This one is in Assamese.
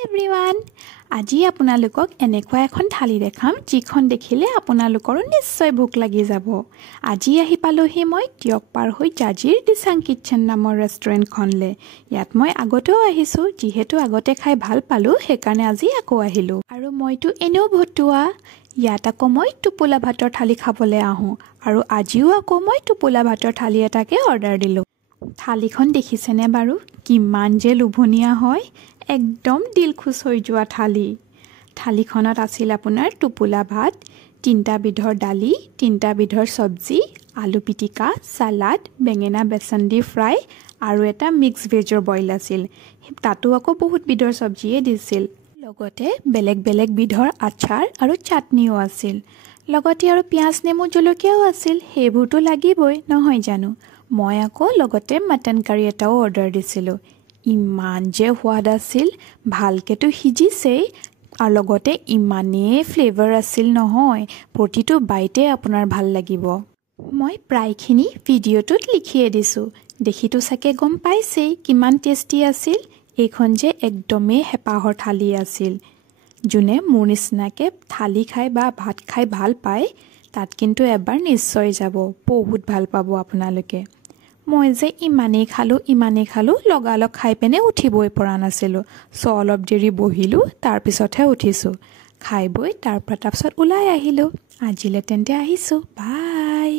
এভৰিৱান আজি আপোনালোকক এনেকুৱা এখন থালি দেখাম যিখন দেখিলে আপোনালোকৰো নিশ্চয় ভোক লাগি যাব আজি আহি পালোহি মই টিয়ক পাৰ হৈ জাজিৰ দিচাং কিচেন নামৰ ৰেষ্টুৰেণ্টখনলে ইয়াত মই আগতেও আহিছো যিহেতু আগতে খাই ভাল পালো সেইকাৰণে আজি আকৌ আহিলো আৰু মইতো এনেও ভতুৱা ইয়াত আকৌ মই টোপোলা ভাতৰ থালি খাবলৈ আহোঁ আৰু আজিও আকৌ মই টোপোলা ভাতৰ থালি এটাকে অৰ্ডাৰ দিলোঁ থালিখন দেখিছেনে বাৰু কিমান যে লোভনীয়া হয় একদম দিল খুশ হৈ যোৱা থালিখনত আছিল আপোনাৰ টোপোলা ভাত তিনিটা বিধৰ দালি তিনিটা বিধৰ সবজি আলু পিটিকা সালাড বেঙেনা বেচন দি ফ্ৰাই আৰু এটা মিক্স ভেজৰ বইল আছিল তাতো আকৌ বহুত বিধৰ সবজিয়ে দিছিল লগতে বেলেগ বেলেগ বিধৰ আচাৰ আৰু চাটনিও আছিল লগতে আৰু পিয়াজ নেমু জলকীয়াও আছিল সেইবোৰতো লাগিবই নহয় জানো মই আকৌ লগতে মটন কাৰী এটাও অৰ্ডাৰ দিছিলোঁ ইমান যে সোৱাদ আছিল ভালকেতো সিজিছেই আৰু লগতে ইমানেই ফ্লেভাৰ আছিল নহয় প্ৰতিটো বাইতে আপোনাৰ ভাল লাগিব মই প্ৰায়খিনি ভিডিঅ'টোত লিখিয়ে দিছোঁ দেখিতো চাগে গম পাইছেই কিমান টেষ্টি আছিল এইখন যে একদমেই হেঁপাহৰ থালি আছিল যোনে মোৰ নিচিনাকৈ থালি খাই বা ভাত খাই ভাল পায় তাত কিন্তু এবাৰ নিশ্চয় যাব বহুত ভাল পাব আপোনালোকে মই যে ইমানেই খালোঁ লগালগ খাই পিনে উঠিবই পৰা নাছিলোঁ অলপ দেৰি বহিলোঁ তাৰপিছতহে উঠিছোঁ খাই বৈ তাৰপিছত ওলাই আহিলোঁ আজিলৈ তেন্তে আহিছোঁ বাই